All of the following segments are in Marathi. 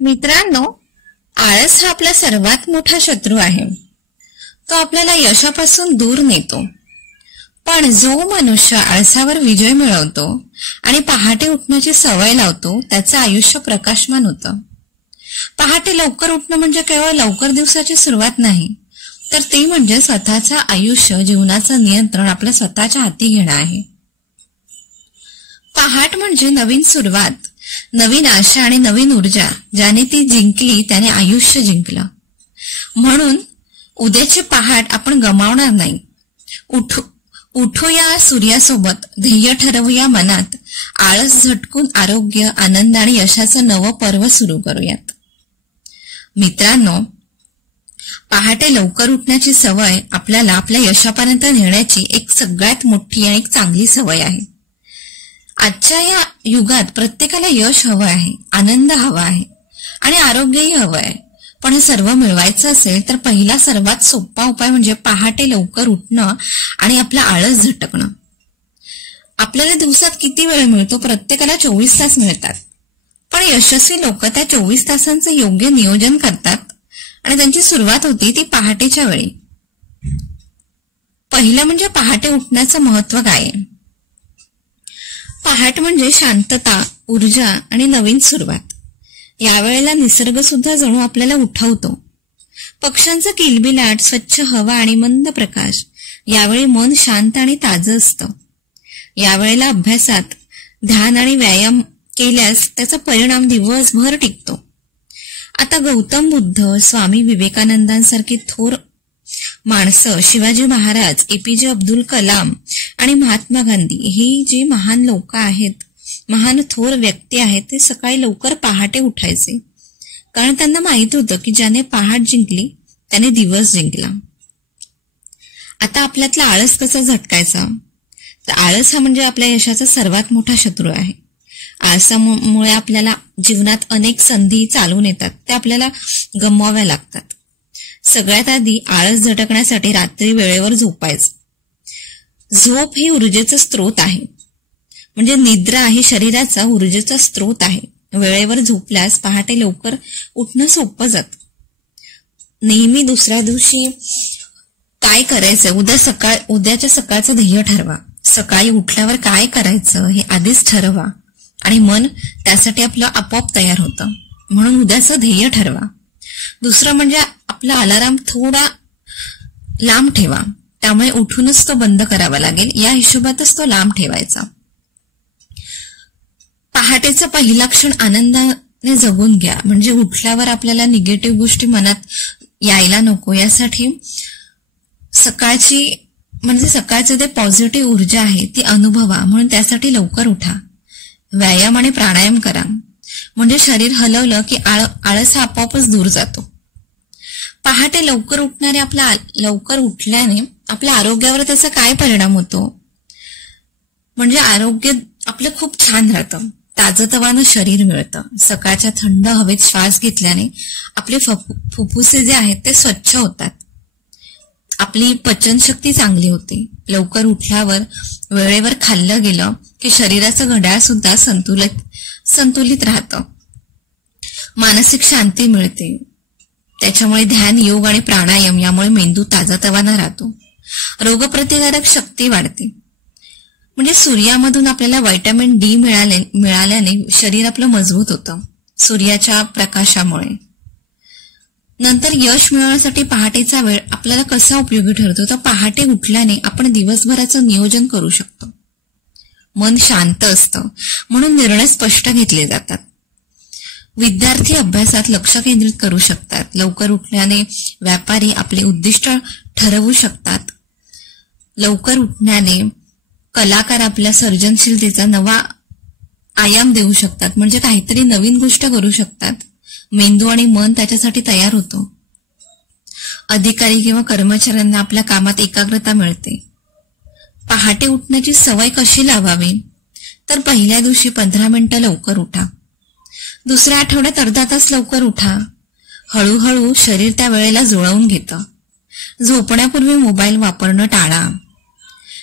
मित्रांनो, आळस हा आपला सर्वात मोठा शत्रू आहे. तो आपल्याला यशापासून दूर नेतो. पण जो मनुष्य आळसावर विजय मिळवतो आणि पहाटे उठण्याची सवय लावतो त्याचं आयुष्य प्रकाशमान होतं. पहाटे लवकर उठणं म्हणजे केवळ लवकर दिवसाची सुरुवात नाही, तर ते म्हणजे स्वतःचं आयुष्य, जीवनाचं नियंत्रण आपल्या स्वतःच्या हाती घेणं आहे. पहाट म्हणजे नवीन सुरुवात, नवीन आशा आणि नवीन ऊर्जा. ज्याने ती जिंकली त्याने आयुष्य जिंकलं. म्हणून उद्याची पहाट आपण गमावणार नाही. उठूया सूर्यासोबत, ध्येय ठरवूया मनात, आळस झटकून आरोग्य, आनंद आणि यशाचं नवं पर्व सुरू करूयात. मित्रांनो, पहाटे लवकर उठण्याची सवय आपल्याला आपल्या यशापर्यंत नेण्याची एक सगळ्यात मोठी आणि एक चांगली सवय आहे. आजच्या या युगात प्रत्येकाला यश हवं आहे, आनंद हवा आहे आणि आरोग्यही हवं आहे. पण हे सर्व मिळवायचं असेल तर पहिला सर्वात सोपा उपाय म्हणजे पहाटे लवकर उठणं आणि आपला आळस झटकणं. आपल्याला दिवसात किती वेळ मिळतो? प्रत्येकाला 24 तास मिळतात. पण यशस्वी लोक त्या 24 तासांचं योग्य नियोजन करतात आणि त्यांची सुरुवात होती ती पहाटेच्या वेळी. पहिलं म्हणजे पहाटे उठण्याचं महत्व काय आहे? पहाट म्हणजे शांतता, ऊर्जा आणि नवीन सुरुवात. यावेळेला निसर्ग सुद्धा जणू आपल्याला उठवतो. पक्ष्यांचं किलबिलाट, स्वच्छ हवा आणि मंद प्रकाश. यावेळी मन शांत आणि ताजं असतं. यावेळेला अभ्यासात, ध्यान आणि व्यायाम केल्यास त्याचा परिणाम दिवसभर टिकतो. आता गौतम बुद्ध, स्वामी विवेकानंदांसारखी थोर माणसं, शिवाजी महाराज, APJ अब्दुल कलाम आणि महात्मा गांधी ही जी महान लोक आहेत, महान थोर व्यक्ती आहेत, ते सकाळी लवकर पहाटे उठायचे. कारण त्यांना माहित होतं की ज्याने पहाट जिंकली त्याने दिवस जिंकला. आता आपल्यातला आळस कसा झटकायचा? तर आळस हा म्हणजे आपल्या यशाचा सर्वात मोठा शत्रू आहे. आळसामुळे आपल्याला जीवनात अनेक संधी चालून येतात, त्या आपल्याला गमवाव्या लागतात. सगळ्यात आधी आळस झटकण्यासाठी रात्री वेळेवर झोपायचं. झोप ही ऊर्जेचा स्रोत आहे. म्हणजे निद्रा ही शरीराचा ऊर्जेचा स्रोत आहे. वेळेवर झोपल्यास पहाटे लवकर उठणं सोपं जातं. नेहमी दुसऱ्या दिवशी काय करायचं, उद्याच्या सकाळचं ध्येय ठरवा. सकाळी उठल्यावर काय करायचं हे आधीच ठरवा आणि मन त्यासाठी आपलं आपोआप तयार होतं. म्हणून उद्याचं ध्येय ठरवा. दुसरं म्हणजे आपला अलार्म थोडा लांब ठेवा. त्यामुळे उठूनच तो बंद करावा लागेल या हिशोबातच तो लांब ठेवायचा. पहाटेचा पहिला क्षण आनंदाने जगून घ्या. म्हणजे उठल्यावर आपल्याला निगेटिव्ह गोष्टी मनात यायला नको, यासाठी सकाळचं ते पॉझिटिव्ह ऊर्जा आहे ती अनुभवा. म्हणून त्यासाठी लवकर उठा. व्यायाम आणि प्राणायाम करा. म्हणजे शरीर हलवलं की आळस हा आपोआपच दूर जातो. पहाटे लवकर उठल्याने आपल्या आरोग्यावर त्याचा काय परिणाम होतो? म्हणजे आरोग्य आपलं खूप छान राहतं. ताजतवानं शरीर मिळतं. सकाळच्या थंड हवेत श्वास घेतल्याने आपले फुफ्फुसे जे आहेत ते स्वच्छ होतात. आपली पचनशक्ती चांगली होते. लवकर उठल्यावर वेळेवर खाल्लं गेलं की शरीराचं घड्याळ सुद्धा संतुलित राहतं. मानसिक शांती मिळते. त्याच्यामुळे ध्यान, योग आणि प्राणायाम यामुळे मेंदू ताजातवाना राहतो. रोगप्रतिकारक शक्ती वाढते. म्हणजे सूर्यामधून आपल्याला व्हिटॅमिन D मिळाल्याने शरीर आपलं मजबूत होतं सूर्याच्या प्रकाशामुळे. नंतर यश मिळवण्यासाठी पहाटेचा वेळ आपल्याला कसा उपयोगी ठरतो? तर पहाटे उठल्याने आपण दिवसभराचं नियोजन करू शकतो. मन शांत असतं, म्हणून निर्णय स्पष्ट घेतले जातात. विद्यार्थी अभ्यासात लक्ष केंद्रित करू शकतात. लवकर उठल्याने व्यापारी आपले उद्दिष्ट ठरवू शकतात. लवकर उठण्याने कलाकार आपल्या सर्जनशीलतेचा नवा आयाम देऊ शकतात. म्हणजे काहीतरी नवीन गोष्ट करू शकतात. मेंदू आणि मन त्याच्यासाठी तयार होतो. अधिकारी किंवा कर्मचाऱ्यांना आपल्या कामात एकाग्रता मिळते. पहाटे उठण्याची सवय कशी लावावी? तर पहिल्या दिवशी 15 मिनिटं लवकर उठा. दुसऱ्या आठवड्यात अर्धा तास लवकर उठा. हळूहळू शरीर त्या वेळेला जुळवून घेतं. झोपण्यापूर्वी मोबाईल वापरणं टाळा.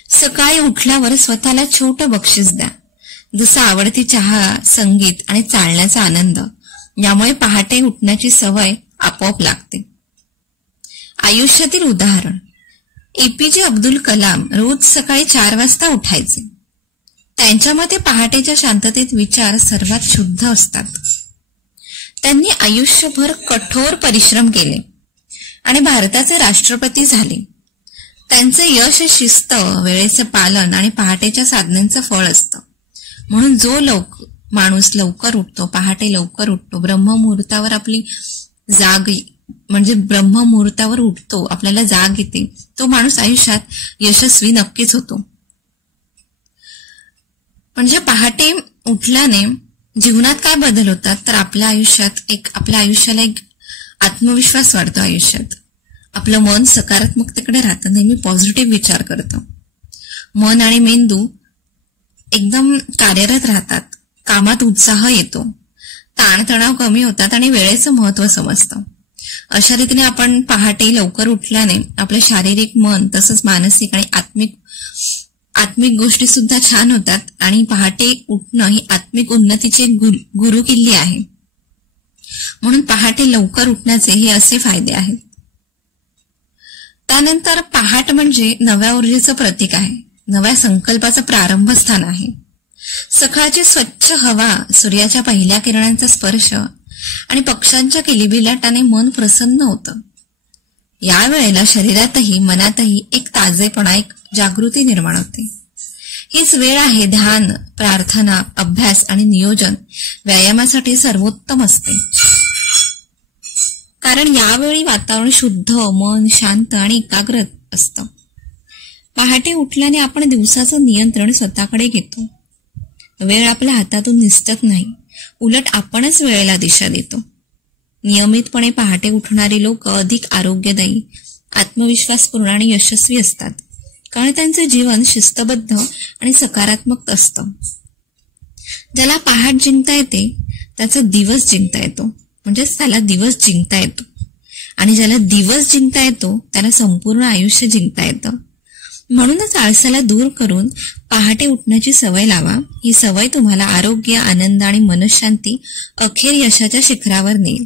सकाळी उठल्यावर स्वतःला छोटं बक्षीस द्या. जसं आवडती चहा, संगीत आणि चालण्याचा आनंद. यामुळे पहाटे उठण्याची सवय आपोआप लागते. आयुष्यातील उदाहरण: APJ अब्दुल कलाम रोज सकाळी 4 वाजता उठायचे. त्यांच्या मते पहाटेच्या शांततेत विचार सर्वात शुद्ध असतात. त्यांनी आयुष्यभर कठोर परिश्रम केले आणि भारताचे राष्ट्रपती झाले. त्यांचे यश शिस्त, वेळेचे पालन आणि पहाटेच्या साधनांचं फळ असतं. म्हणून जो माणूस लवकर उठतो, पहाटे लवकर उठतो, ब्रह्ममुहूर्तावर आपली जाग म्हणजे ब्रह्ममुहूर्तावर उठतो, आपल्याला जाग येते, तो माणूस आयुष्यात यशस्वी नक्कीच होतो. म्हणजे पहाटे उठल्याने जीवनात काय बदल होतात तर आपल्या आयुष्याला एक आत्मविश्वास वाढतो. आयुष्यात आपलं मन सकारात्मकतेकडे राहतं, नेहमी पॉझिटिव्ह विचार करतं. मन आणि मेंदू एकदम कार्यरत राहतात, कामात उत्साह येतो, ताणतणाव कमी होतात आणि वेळेचं महत्त्व समजतं. अशा रीतीने आपण पहाटे लवकर उठल्याने आपलं शारीरिक, मन तसंच मानसिक आणि आत्मिक गोष्टी सुद्धा छान होतात. आणि पहाटे उठणं ही आत्मिक उन्नतीची गुरुकिल्ली आहे. म्हणून पहाटे लवकर उठण्याचे हे असे फायदे आहेत. त्यानंतर पहाट म्हणजे नव्या ऊर्जेचं प्रतीक आहे, नव्या संकल्पाचं प्रारंभस्थान आहे. सकाळची स्वच्छ हवा, सूर्याच्या पहिल्या किरणांचा स्पर्श आणि पक्ष्यांच्या किलबिलाटाने मन प्रसन्न होतं. या वेळेला शरीरातही मनातही एक ताजेपणा, एक जागृती निर्माण होते. हीच वेळ आहे ध्यान, प्रार्थना, अभ्यास आणि नियोजन व्यायामासाठी सर्वोत्तम असते. कारण यावेळी वातावरण शुद्ध, मन शांत आणि एकाग्र असतं. पहाटे उठल्याने आपण दिवसाचं नियंत्रण स्वतःकडे घेतो. वेळ आपल्या हातातून निसटत नाही, उलट आपणच वेळेला दिशा देतो. नियमितपणे पहाटे उठणारी लोक अधिक आरोग्यदायी, आत्मविश्वासपूर्ण आणि यशस्वी असतात. कारण त्यांचे जीवन शिस्तबद्ध आणि सकारात्मक असतं. ज्याला पहाट जिंकता येते त्याचा दिवस जिंकता येतो, म्हणजेच त्याला दिवस जिंकता येतो. आणि ज्याला दिवस जिंकता येतो त्याला संपूर्ण आयुष्य जिंकता येतं. म्हणूनच आळसाला दूर करून पहाटे उठण्याची सवय लावा. ही सवय तुम्हाला आरोग्य, आनंद आणि मनशांती अखेर यशाच्या शिखरावर नेईल.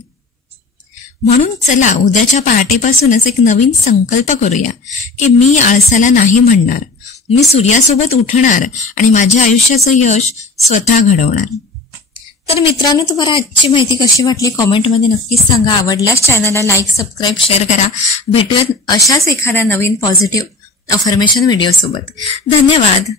म्हणून चला उद्याच्या पहाटेपासूनच एक नवीन संकल्प करूया की मी आळसाला नाही म्हणणार, मी सूर्यासोबत उठणार आणि माझ्या आयुष्याचं यश स्वतः घडवणार. तर मित्रांनो, तुम्हाला आजची माहिती कशी वाटली कॉमेंटमध्ये नक्कीच सांगा. आवडल्यास चॅनलला लाईक, सबस्क्राईब, शेअर करा. भेटूयात अशाच एखाद्या नवीन पॉझिटिव्ह अफर्मेशन व्हिडिओ सोबत. धन्यवाद.